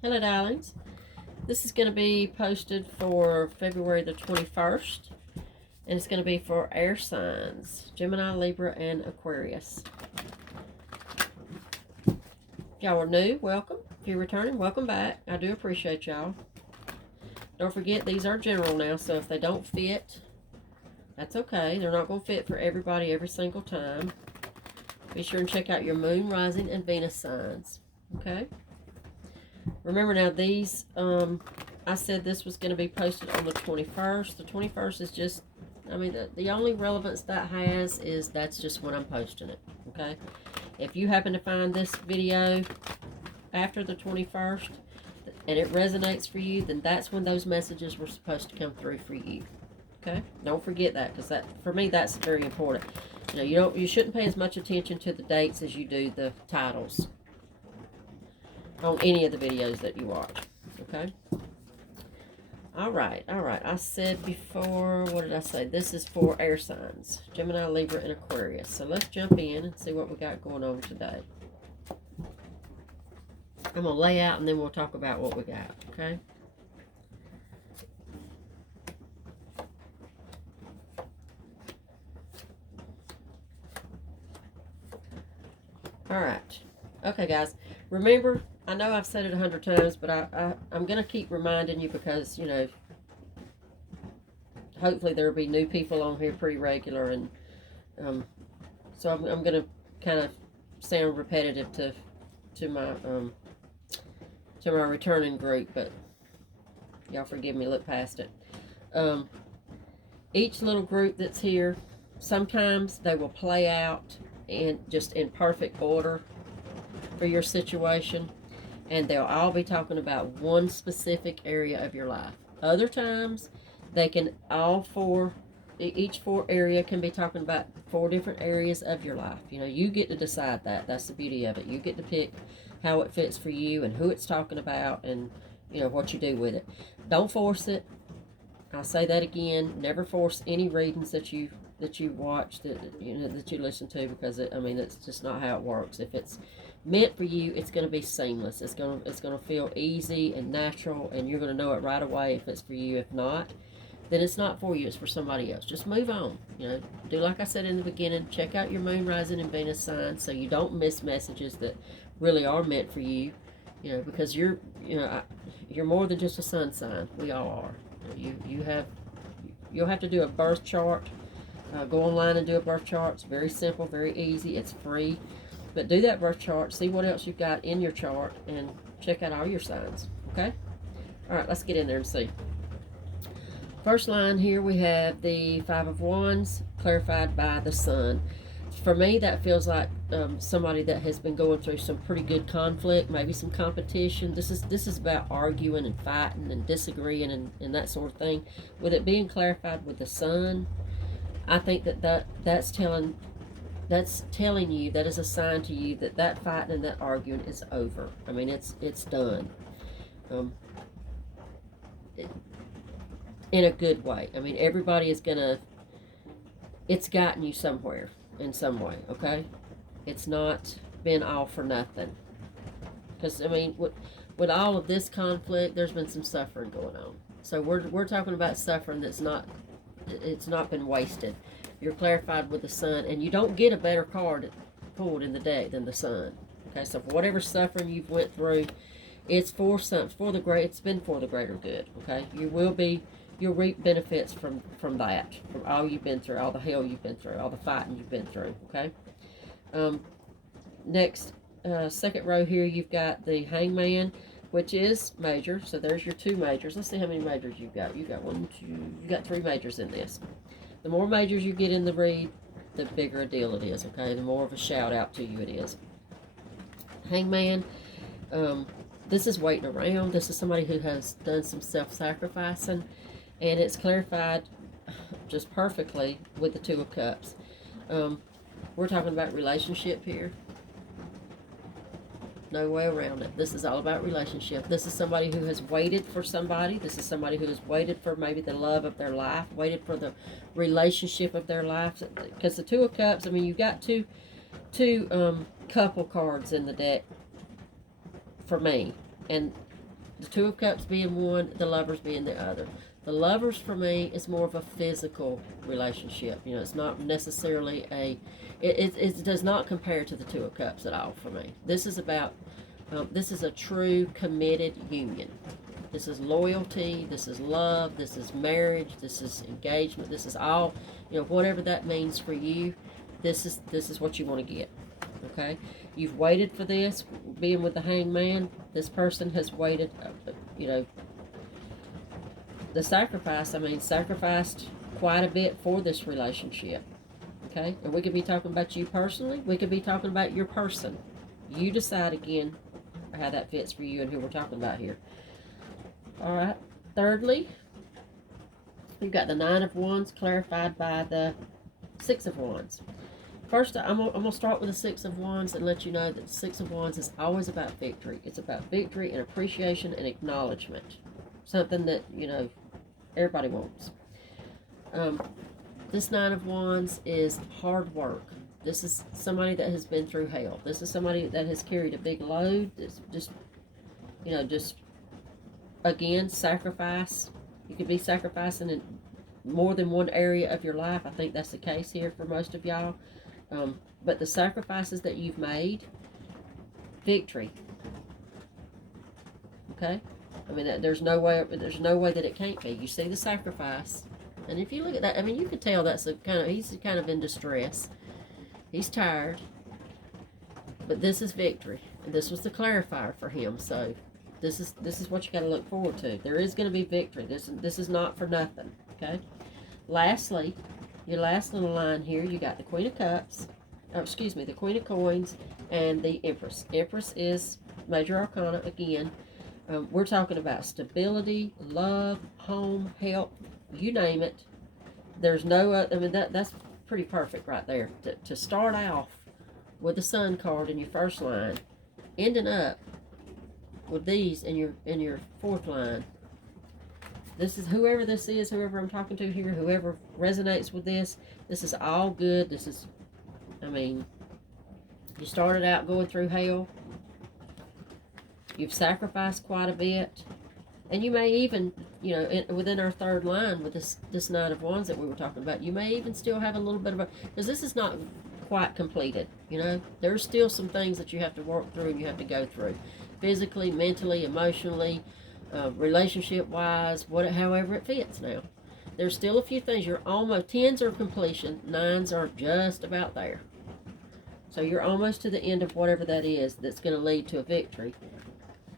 Hello, darlings. This is going to be posted for February the 21st, and it's going to be for air signs, Gemini, Libra, and Aquarius. If y'all are new, welcome. If you're returning, welcome back. I do appreciate y'all. Don't forget, these are general now, so if they don't fit, that's okay. They're not going to fit for everybody every single time. Be sure and check out your moon, rising, and Venus signs, okay? Remember now, these, I said this was going to be posted on the 21st. The 21st is just, the only relevance that has is that's just when I'm posting it, okay? If you happen to find this video after the 21st and it resonates for you, then that's when those messages were supposed to come through for you, okay? Don't forget that, because that, for me, that's very important. You shouldn't pay as much attention to the dates as you do the titles on any of the videos that you watch, okay? All right. I said before, what did I say? This is for air signs, Gemini, Libra, and Aquarius. So let's jump in and see what we got going on today. I'm going to lay out and then we'll talk about what we got, okay? All right. Okay, guys. Remember, I know I've said it 100 times, but I'm going to keep reminding you because, hopefully there will be new people on here pretty regular. And so I'm going to kind of sound repetitive to my returning group, but y'all forgive me, look past it. Each little group that's here, sometimes they will play out just in perfect order for your situation, and they'll all be talking about one specific area of your life. Other times they can each four area can be talking about 4 different areas of your life. You get to decide that. That's the beauty of it. You get to pick how it fits for you and who it's talking about, and what you do with it. Don't force it. I'll say that again. Never force any readings that you watch, that you listen to, because it's just not how it works. If it's meant for you, it's going to be seamless. It's going to feel easy and natural, and you're going to know it right away if it's for you. If not, then it's not for you. It's for somebody else. Just move on. Do like I said in the beginning. Check out your moon, rising, and Venus signs so you don't miss messages that really are meant for you. Because you're more than just a sun sign. We all are. You'll have to do a birth chart. Go online and do a birth chart. It's very simple, very easy. It's free. But do that birth chart. See what else you've got in your chart and check out all your signs. Okay? All right, let's get in there and see. First line here, we have the 5 of Wands clarified by the Sun. For me, that feels like somebody that has been going through some pretty good conflict, maybe some competition. This is about arguing and fighting and disagreeing and that sort of thing. With it being clarified with the Sun, I think that's telling you, that is a sign to you that fighting and that arguing is over. It's done. In a good way. Everybody is it's gotten you somewhere in some way, okay? It's not been all for nothing. Because, with all of this conflict, there's been some suffering going on. So we're talking about suffering it's not been wasted. You're clarified with the Sun, and you don't get a better card pulled in the deck than the Sun. Okay, so for whatever suffering you've went through, it's for something, it's been for the greater good. Okay, you'll reap benefits from that, from all you've been through, all the hell you've been through, all the fighting you've been through. Okay. Next, second row here, you've got the Hangman, which is major. So there's your 2 majors. Let's see how many majors you've got. You got 3 majors in this. The more majors you get in the read, the bigger a deal it is, okay? The more of a shout out to you it is. Hangman, this is waiting around. This is somebody who has done some self-sacrificing, and it's clarified just perfectly with the 2 of Cups. We're talking about relationship here. No way around it. This is all about relationship. This is somebody who has waited for somebody. This is somebody who has waited for maybe the love of their life, waited for the relationship of their life. Because the 2 of Cups, you've got two couple cards in the deck for me. And The Two of Cups being one, the Lovers being the other. The Lovers for me is more of a physical relationship. You know, it's not necessarily it does not compare to the Two of Cups at all for me. This is about, this is a true committed union. This is loyalty, this is love, this is marriage, this is engagement, this is all, you know, whatever that means for you, this is what you want to get. Okay? You've waited for this, being with the Hangman. This person has waited, you know, the sacrifice, I mean, sacrificed quite a bit for this relationship. Okay? And we could be talking about you personally. We could be talking about your person. You decide again how that fits for you and who we're talking about here. All right. Thirdly, you've got the Nine of Wands clarified by the Six of Wands. First, I'm going to start with the Six of Wands and let you know that the Six of Wands is always about victory. It's about victory and appreciation and acknowledgement. Something that, you know, everybody wants. This Nine of Wands is hard work. This is somebody that has been through hell. This is somebody that has carried a big load. It's just, you know, just, again, sacrifice. You could be sacrificing in more than one area of your life. I think that's the case here for most of y'all. But the sacrifices that you've made, victory. Okay? I mean, there's no way that it can't be. You see the sacrifice. And if you look at that, I mean, you can tell that's he's kind of in distress. He's tired. But this is victory. And this was the clarifier for him. So this is what you got to look forward to. There is going to be victory. This is not for nothing. Okay? Lastly, your last little line here, you got the Queen of Cups. Oh, excuse me, the Queen of Coins and the Empress. Empress is major arcana again. We're talking about stability, love, home, health, you name it. There's no, I mean, that's pretty perfect right there. To start off with the Sun card in your first line, ending up with these in your fourth line. This is, whoever this is, whoever I'm talking to here, whoever resonates with this is all good. This is, I mean, you started out going through hell. You've sacrificed quite a bit. And you may even, you know, within our third line with this Nine of Wands that we were talking about, you may even still have a little bit of a, because this is not quite completed, you know. There's still some things that you have to work through and you have to go through. Physically, mentally, emotionally, relationship-wise, however it fits now. There's still a few things. You're almost, 10s are completion, 9s are just about there. So you're almost to the end of whatever that is that's going to lead to a victory.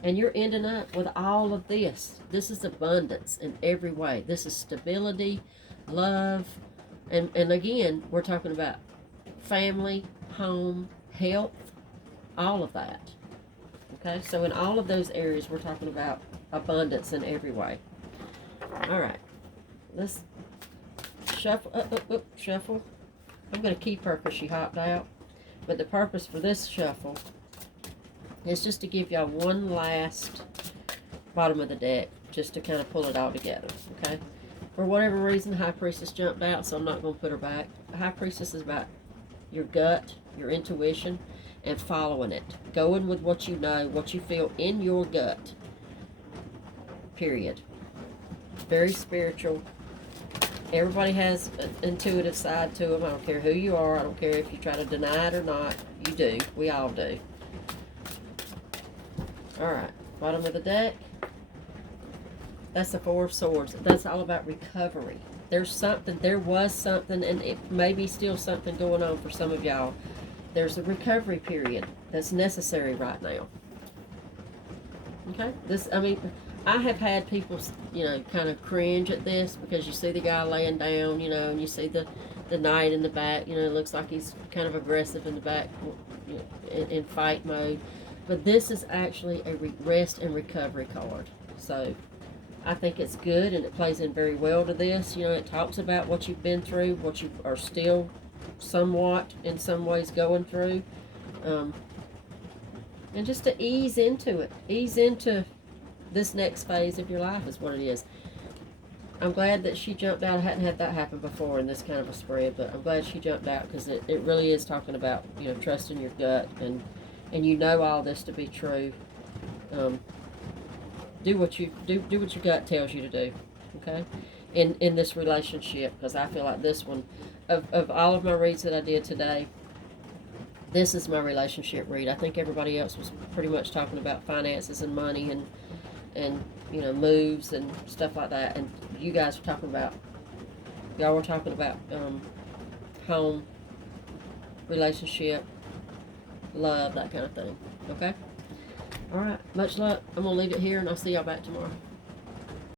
And you're ending up with all of this. This is abundance in every way. This is stability, love, and again, we're talking about family, home, health, all of that. Okay, so in all of those areas, we're talking about abundance in every way. All right, let's shuffle. Shuffle. I'm going to keep her because she hopped out. But the purpose for this shuffle is just to give y'all one last bottom of the deck, just to kind of pull it all together, okay? For whatever reason, High Priestess jumped out, so I'm not going to put her back. High Priestess is about your gut, your intuition, and following it. Going with what you know, what you feel in your gut, period. Very spiritual. Everybody has an intuitive side to them. I don't care who you are. I don't care if you try to deny it or not. You do. We all do. Alright, bottom of the deck. That's the Four of Swords. That's all about recovery. There was something, and it may be still something going on for some of y'all. There's a recovery period that's necessary right now. Okay? I have had people, you know, kind of cringe at this because you see the guy laying down, you know, and you see the knight in the back, you know, it looks like he's kind of aggressive in the back, you know, in fight mode. But this is actually a rest and recovery card. So I think it's good, and it plays in very well to this. You know, it talks about what you've been through, what you are still somewhat, in some ways, going through. And just to ease into it. Ease into this next phase of your life is what it is. I'm glad that she jumped out. I hadn't had that happen before in this kind of a spread, but I'm glad she jumped out because it really is talking about, you know, trusting your gut and you know all this to be true. do what your gut tells you to do. Okay, in this relationship, because I feel like this one, of all of my reads that I did today, this is my relationship read. I think everybody else was pretty much talking about finances and money and moves and stuff like that, and you guys were talking about home, relationship, love, that kind of thing. Okay, all right, much luck. I'm gonna leave it here, and I'll see y'all back tomorrow.